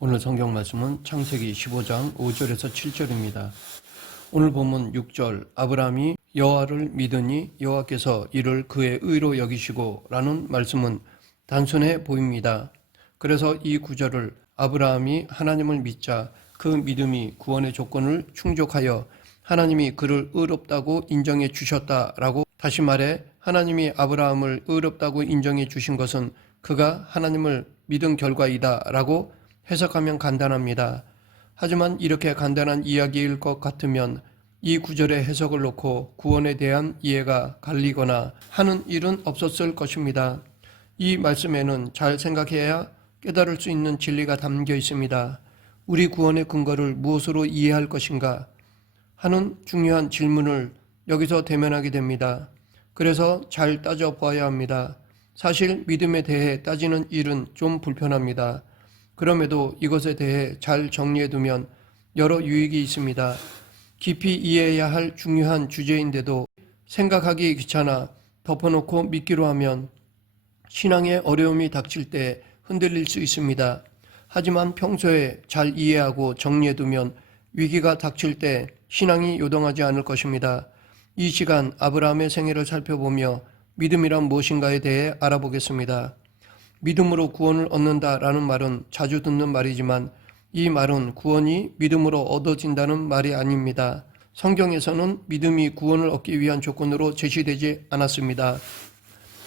오늘 성경 말씀은 창세기 15장 5절에서 7절입니다. 오늘 본문 6절 아브라함이 여호와를 믿으니 여호와께서 이를 그의 의로 여기시고 라는 말씀은 단순해 보입니다. 그래서 이 구절을 아브라함이 하나님을 믿자 그 믿음이 구원의 조건을 충족하여 하나님이 그를 의롭다고 인정해 주셨다라고, 다시 말해 하나님이 아브라함을 의롭다고 인정해 주신 것은 그가 하나님을 믿은 결과이다라고 해석하면 간단합니다. 하지만 이렇게 간단한 이야기일 것 같으면 이 구절의 해석을 놓고 구원에 대한 이해가 갈리거나 하는 일은 없었을 것입니다. 이 말씀에는 잘 생각해야 깨달을 수 있는 진리가 담겨 있습니다. 우리 구원의 근거를 무엇으로 이해할 것인가 하는 중요한 질문을 여기서 대면하게 됩니다. 그래서 잘 따져보아야 합니다. 사실 믿음에 대해 따지는 일은 좀 불편합니다. 그럼에도 이것에 대해 잘 정리해두면 여러 유익이 있습니다. 깊이 이해해야 할 중요한 주제인데도 생각하기 귀찮아 덮어놓고 믿기로 하면 신앙에 어려움이 닥칠 때 흔들릴 수 있습니다. 하지만 평소에 잘 이해하고 정리해두면 위기가 닥칠 때 신앙이 요동하지 않을 것입니다. 이 시간 아브라함의 생애를 살펴보며 믿음이란 무엇인가에 대해 알아보겠습니다. 믿음으로 구원을 얻는다라는 말은 자주 듣는 말이지만 이 말은 구원이 믿음으로 얻어진다는 말이 아닙니다. 성경에서는 믿음이 구원을 얻기 위한 조건으로 제시되지 않았습니다.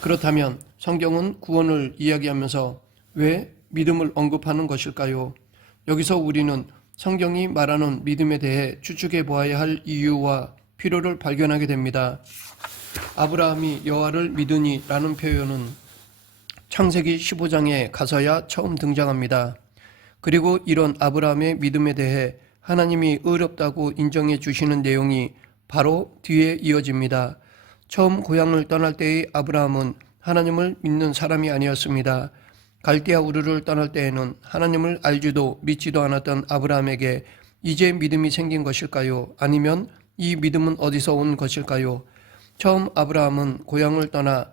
그렇다면 성경은 구원을 이야기하면서 왜 믿음을 언급하는 것일까요? 여기서 우리는 성경이 말하는 믿음에 대해 추측해 보아야 할 이유와 필요를 발견하게 됩니다. 아브라함이 여호와를 믿으니 라는 표현은 창세기 15장에 가서야 처음 등장합니다. 그리고 이런 아브라함의 믿음에 대해 하나님이 의롭다고 인정해 주시는 내용이 바로 뒤에 이어집니다. 처음 고향을 떠날 때의 아브라함은 하나님을 믿는 사람이 아니었습니다. 갈대아 우르를 떠날 때에는 하나님을 알지도 믿지도 않았던 아브라함에게 이제 믿음이 생긴 것일까요? 아니면 이 믿음은 어디서 온 것일까요? 처음 아브라함은 고향을 떠나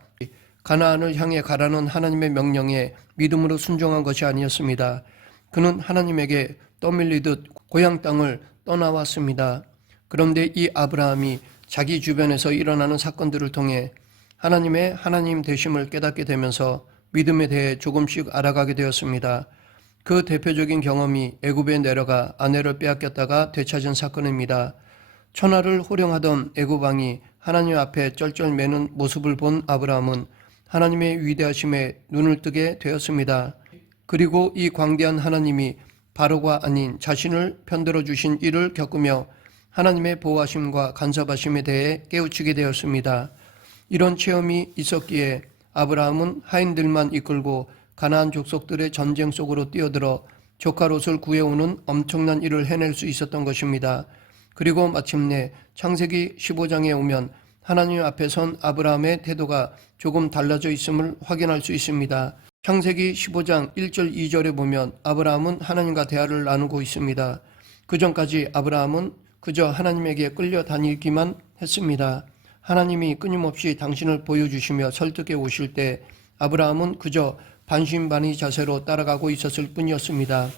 가나안을 향해 가라는 하나님의 명령에 믿음으로 순종한 것이 아니었습니다. 그는 하나님에게 떠밀리듯 고향 땅을 떠나왔습니다. 그런데 이 아브라함이 자기 주변에서 일어나는 사건들을 통해 하나님의 하나님 되심을 깨닫게 되면서 믿음에 대해 조금씩 알아가게 되었습니다. 그 대표적인 경험이 애굽에 내려가 아내를 빼앗겼다가 되찾은 사건입니다. 천하를 호령하던 애굽 왕이 하나님 앞에 쩔쩔매는 모습을 본 아브라함은 하나님의 위대하심에 눈을 뜨게 되었습니다. 그리고 이 광대한 하나님이 바로가 아닌 자신을 편들어 주신 일을 겪으며 하나님의 보호하심과 간섭하심에 대해 깨우치게 되었습니다. 이런 체험이 있었기에 아브라함은 하인들만 이끌고 가나안 족속들의 전쟁 속으로 뛰어들어 조카 롯을 구해오는 엄청난 일을 해낼 수 있었던 것입니다. 그리고 마침내 창세기 15장에 오면 하나님 앞에 선 아브라함의 태도가 조금 달라져 있음을 확인할 수 있습니다. 창세기 15장 1절 2절에 보면 아브라함은 하나님과 대화를 나누고 있습니다. 그 전까지 아브라함은 그저 하나님에게 끌려다니기만 했습니다. 하나님이 끊임없이 당신을 보여주시며 설득해 오실 때 아브라함은 그저 반신반의 자세로 따라가고 있었을 뿐이었습니다.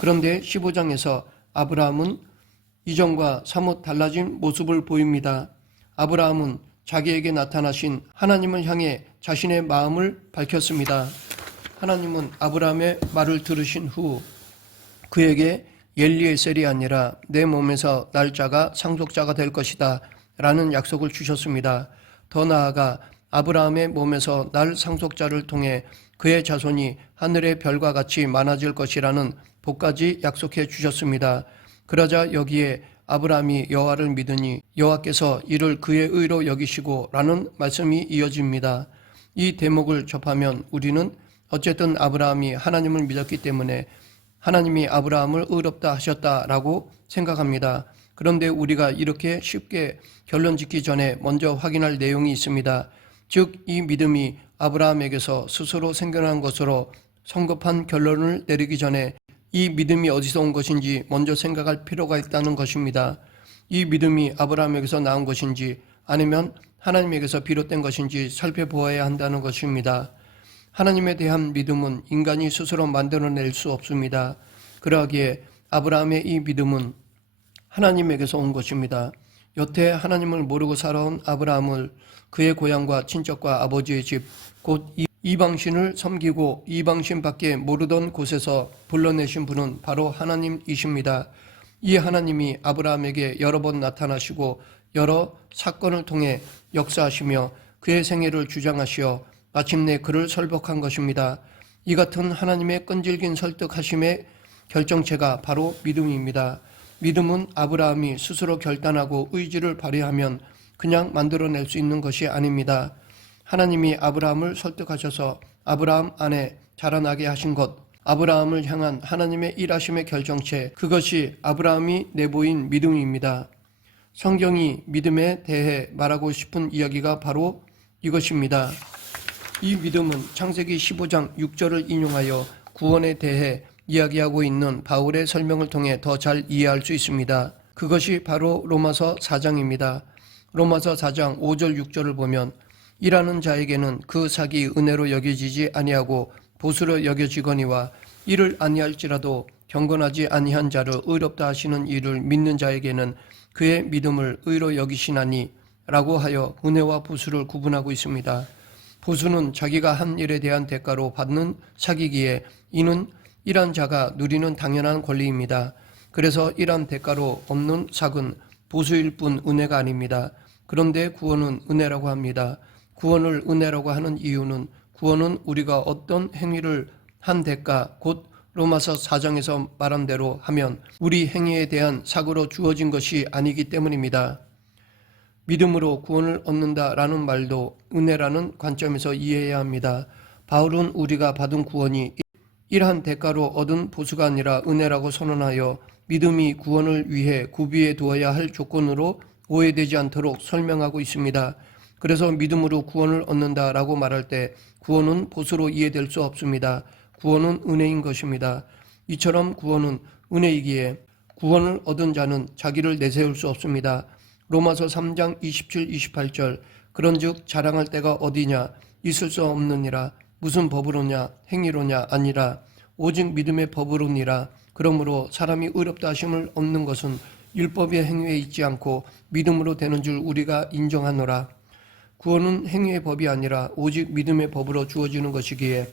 그런데 15장에서 아브라함은 이전과 사뭇 달라진 모습을 보입니다. 아브라함은 자기에게 나타나신 하나님을 향해 자신의 마음을 밝혔습니다. 하나님은 아브라함의 말을 들으신 후 그에게 엘리에셀이 아니라 내 몸에서 날짜가 상속자가 될 것이다 라는 약속을 주셨습니다. 더 나아가 아브라함의 몸에서 날 상속자를 통해 그의 자손이 하늘의 별과 같이 많아질 것이라는 복까지 약속해 주셨습니다. 그러자 여기에 아브라함이 여호와를 믿으니 여호와께서 이를 그의 의로 여기시고 라는 말씀이 이어집니다. 이 대목을 접하면 우리는 어쨌든 아브라함이 하나님을 믿었기 때문에 하나님이 아브라함을 의롭다 하셨다라고 생각합니다. 그런데 우리가 이렇게 쉽게 결론 짓기 전에 먼저 확인할 내용이 있습니다. 즉, 이 믿음이 아브라함에게서 스스로 생겨난 것으로 성급한 결론을 내리기 전에 이 믿음이 어디서 온 것인지 먼저 생각할 필요가 있다는 것입니다. 이 믿음이 아브라함에게서 나온 것인지 아니면 하나님에게서 비롯된 것인지 살펴보아야 한다는 것입니다. 하나님에 대한 믿음은 인간이 스스로 만들어낼 수 없습니다. 그러하기에 아브라함의 이 믿음은 하나님에게서 온 것입니다. 여태 하나님을 모르고 살아온 아브라함을 그의 고향과 친척과 아버지의 집, 곧 이방신을 섬기고 이방신밖에 모르던 곳에서 불러내신 분은 바로 하나님이십니다. 이 하나님이 아브라함에게 여러 번 나타나시고 여러 사건을 통해 역사하시며 그의 생애를 주장하시어 마침내 그를 설복한 것입니다. 이 같은 하나님의 끈질긴 설득하심의 결정체가 바로 믿음입니다. 믿음은 아브라함이 스스로 결단하고 의지를 발휘하면 그냥 만들어낼 수 있는 것이 아닙니다. 하나님이 아브라함을 설득하셔서 아브라함 안에 자라나게 하신 것, 아브라함을 향한 하나님의 일하심의 결정체, 그것이 아브라함이 내보인 믿음입니다. 성경이 믿음에 대해 말하고 싶은 이야기가 바로 이것입니다. 이 믿음은 창세기 15장 6절을 인용하여 구원에 대해 이야기하고 있는 바울의 설명을 통해 더 잘 이해할 수 있습니다. 그것이 바로 로마서 4장입니다. 로마서 4장 5절 6절을 보면 일하는 자에게는 그 삭이 은혜로 여겨지지 아니하고 보수로 여겨지거니와 이를 아니할지라도 경건하지 아니한 자를 의롭다 하시는 이를 믿는 자에게는 그의 믿음을 의로 여기시나니 라고 하여 은혜와 보수를 구분하고 있습니다. 보수는 자기가 한 일에 대한 대가로 받는 삭이기에 이는 일한 자가 누리는 당연한 권리입니다. 그래서 일한 대가로 없는 삭은 보수일 뿐 은혜가 아닙니다. 그런데 구원은 은혜라고 합니다. 구원을 은혜라고 하는 이유는 구원은 우리가 어떤 행위를 한 대가, 곧 로마서 4장에서 말한 대로 하면 우리 행위에 대한 삭으로 주어진 것이 아니기 때문입니다. 믿음으로 구원을 얻는다라는 말도 은혜라는 관점에서 이해해야 합니다. 바울은 우리가 받은 구원이 일한 대가로 얻은 보수가 아니라 은혜라고 선언하여 믿음이 구원을 위해 구비해 두어야 할 조건으로 오해되지 않도록 설명하고 있습니다. 그래서 믿음으로 구원을 얻는다라고 말할 때 구원은 보수로 이해될 수 없습니다. 구원은 은혜인 것입니다. 이처럼 구원은 은혜이기에 구원을 얻은 자는 자기를 내세울 수 없습니다. 로마서 3장 27, 28절 그런즉 자랑할 때가 어디냐 있을 수 없느니라 무슨 법으로냐 행위로냐 아니라 오직 믿음의 법으로니라. 그러므로 사람이 의롭다 하심을 얻는 것은 율법의 행위에 있지 않고 믿음으로 되는 줄 우리가 인정하노라. 구원은 행위의 법이 아니라 오직 믿음의 법으로 주어지는 것이기에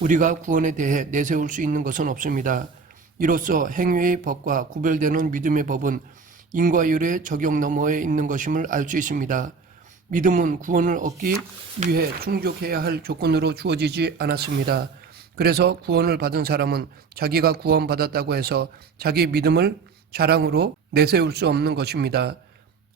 우리가 구원에 대해 내세울 수 있는 것은 없습니다. 이로써 행위의 법과 구별되는 믿음의 법은 인과율의 적용 너머에 있는 것임을 알 수 있습니다. 믿음은 구원을 얻기 위해 충족해야 할 조건으로 주어지지 않았습니다. 그래서 구원을 받은 사람은 자기가 구원받았다고 해서 자기 믿음을 자랑으로 내세울 수 없는 것입니다.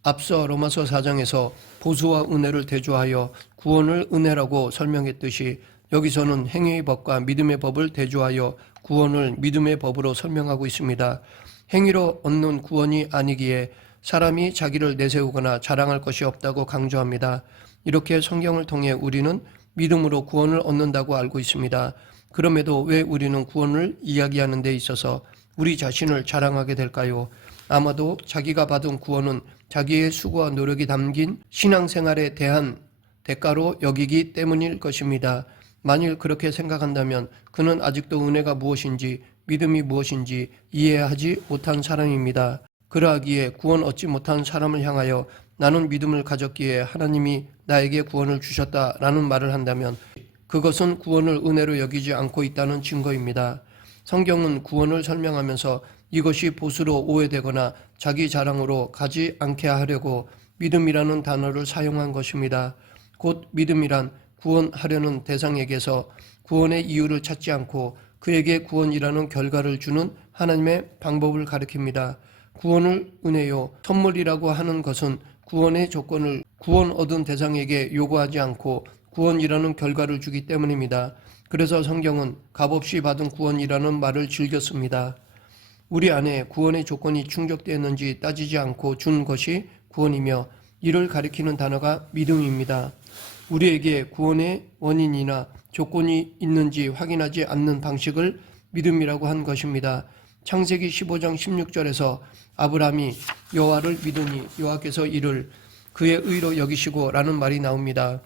앞서 로마서 4장에서 보수와 은혜를 대조하여 구원을 은혜라고 설명했듯이 여기서는 행위의 법과 믿음의 법을 대조하여 구원을 믿음의 법으로 설명하고 있습니다. 행위로 얻는 구원이 아니기에 사람이 자기를 내세우거나 자랑할 것이 없다고 강조합니다. 이렇게 성경을 통해 우리는 믿음으로 구원을 얻는다고 알고 있습니다. 그럼에도 왜 우리는 구원을 이야기하는 데 있어서 우리 자신을 자랑하게 될까요? 아마도 자기가 받은 구원은 자기의 수고와 노력이 담긴 신앙생활에 대한 대가로 여기기 때문일 것입니다. 만일 그렇게 생각한다면 그는 아직도 은혜가 무엇인지 믿음이 무엇인지 이해하지 못한 사람입니다. 그러하기에 구원 얻지 못한 사람을 향하여 나는 믿음을 가졌기에 하나님이 나에게 구원을 주셨다라는 말을 한다면 그것은 구원을 은혜로 여기지 않고 있다는 증거입니다. 성경은 구원을 설명하면서 이것이 보수로 오해되거나 자기 자랑으로 가지 않게 하려고 믿음이라는 단어를 사용한 것입니다. 곧 믿음이란 구원하려는 대상에게서 구원의 이유를 찾지 않고 그에게 구원이라는 결과를 주는 하나님의 방법을 가리킵니다. 구원을 은혜요, 선물이라고 하는 것은 구원의 조건을 구원 얻은 대상에게 요구하지 않고 구원이라는 결과를 주기 때문입니다. 그래서 성경은 값없이 받은 구원이라는 말을 즐겼습니다. 우리 안에 구원의 조건이 충족되었는지 따지지 않고 준 것이 구원이며 이를 가리키는 단어가 믿음입니다. 우리에게 구원의 원인이나 조건이 있는지 확인하지 않는 방식을 믿음이라고 한 것입니다. 창세기 15장 16절에서 아브라함이 여호와를 믿으니 여호와께서 이를 그의 의로 여기시고 라는 말이 나옵니다.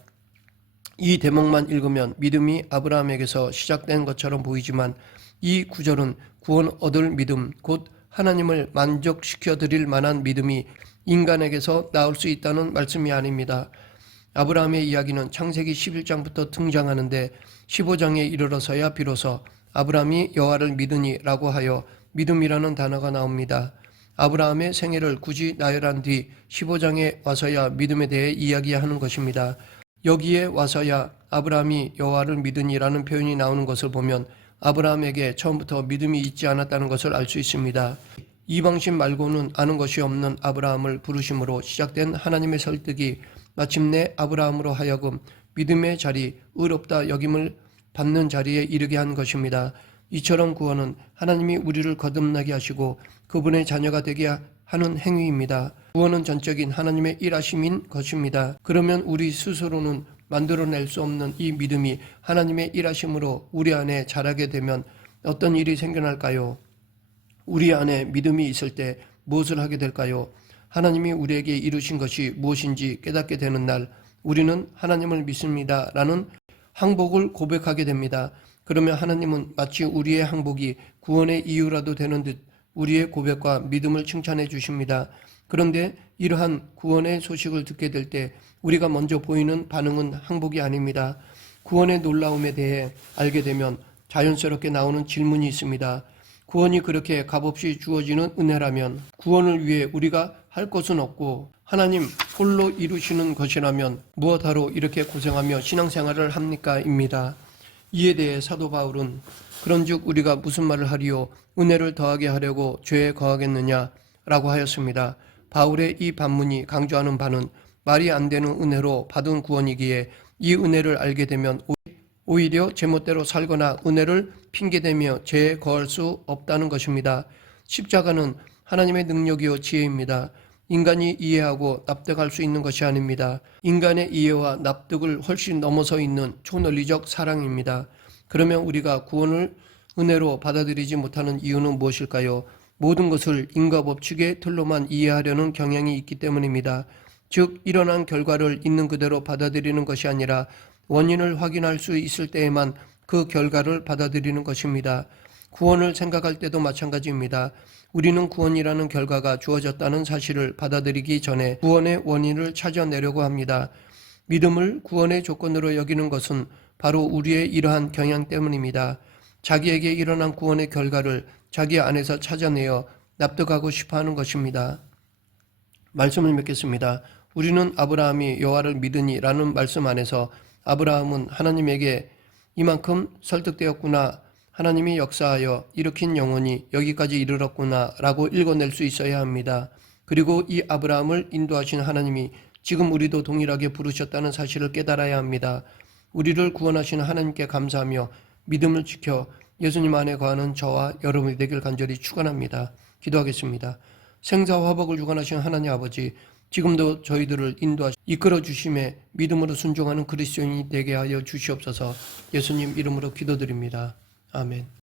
이 대목만 읽으면 믿음이 아브라함에게서 시작된 것처럼 보이지만 이 구절은 구원 얻을 믿음, 곧 하나님을 만족시켜 드릴 만한 믿음이 인간에게서 나올 수 있다는 말씀이 아닙니다. 아브라함의 이야기는 창세기 11장부터 등장하는데 15장에 이르러서야 비로소 아브라함이 여호와를 믿으니라고 하여 믿음이라는 단어가 나옵니다. 아브라함의 생애를 굳이 나열한 뒤 15장에 와서야 믿음에 대해 이야기하는 것입니다. 여기에 와서야 아브라함이 여호와를 믿으니라는 표현이 나오는 것을 보면 아브라함에게 처음부터 믿음이 있지 않았다는 것을 알 수 있습니다. 이방신 말고는 아는 것이 없는 아브라함을 부르심으로 시작된 하나님의 설득이 마침내 아브라함으로 하여금 믿음의 자리, 의롭다 여김을 받는 자리에 이르게 한 것입니다. 이처럼 구원은 하나님이 우리를 거듭나게 하시고 그분의 자녀가 되게 하는 행위입니다. 구원은 전적인 하나님의 일하심인 것입니다. 그러면 우리 스스로는 만들어낼 수 없는 이 믿음이 하나님의 일하심으로 우리 안에 자라게 되면 어떤 일이 생겨날까요? 우리 안에 믿음이 있을 때 무엇을 하게 될까요? 하나님이 우리에게 이루신 것이 무엇인지 깨닫게 되는 날 우리는 하나님을 믿습니다 라는 항복을 고백하게 됩니다. 그러면 하나님은 마치 우리의 항복이 구원의 이유라도 되는 듯 우리의 고백과 믿음을 칭찬해 주십니다. 그런데 이러한 구원의 소식을 듣게 될 때 우리가 먼저 보이는 반응은 항복이 아닙니다. 구원의 놀라움에 대해 알게 되면 자연스럽게 나오는 질문이 있습니다. 구원이 그렇게 값없이 주어지는 은혜라면 구원을 위해 우리가 할 것은 없고 하나님 홀로 이루시는 것이라면 무엇하러 이렇게 고생하며 신앙생활을 합니까? 입니다. 이에 대해 사도 바울은 그런즉 우리가 무슨 말을 하리요? 은혜를 더하게 하려고 죄에 거하겠느냐? 라고 하였습니다. 바울의 이 반문이 강조하는 바는 말이 안 되는 은혜로 받은 구원이기에 이 은혜를 알게 되면 오히려 제멋대로 살거나 은혜를 핑계대며 죄에 거할 수 없다는 것입니다. 십자가는 하나님의 능력이요 지혜입니다. 인간이 이해하고 납득할 수 있는 것이 아닙니다. 인간의 이해와 납득을 훨씬 넘어서 있는 초논리적 사랑입니다. 그러면 우리가 구원을 은혜로 받아들이지 못하는 이유는 무엇일까요? 모든 것을 인과 법칙의 틀로만 이해하려는 경향이 있기 때문입니다. 즉 일어난 결과를 있는 그대로 받아들이는 것이 아니라 원인을 확인할 수 있을 때에만 그 결과를 받아들이는 것입니다. 구원을 생각할 때도 마찬가지입니다. 우리는 구원이라는 결과가 주어졌다는 사실을 받아들이기 전에 구원의 원인을 찾아내려고 합니다. 믿음을 구원의 조건으로 여기는 것은 바로 우리의 이러한 경향 때문입니다. 자기에게 일어난 구원의 결과를 자기 안에서 찾아내어 납득하고 싶어하는 것입니다. 말씀을 맺겠습니다. 우리는 아브라함이 여호와를 믿으니 라는 말씀 안에서 아브라함은 하나님에게 이만큼 설득되었구나, 하나님이 역사하여 일으킨 영혼이 여기까지 이르렀구나 라고 읽어낼 수 있어야 합니다. 그리고 이 아브라함을 인도하신 하나님이 지금 우리도 동일하게 부르셨다는 사실을 깨달아야 합니다. 우리를 구원하신 하나님께 감사하며 믿음을 지켜 예수님 안에 거하는 저와 여러분이 되길 간절히 축원합니다. 기도하겠습니다. 생사와 화복을 주관하신 하나님 아버지, 지금도 저희들을 이끌어 주심에 믿음으로 순종하는 그리스도인이 되게 하여 주시옵소서. 예수님 이름으로 기도드립니다. 아멘.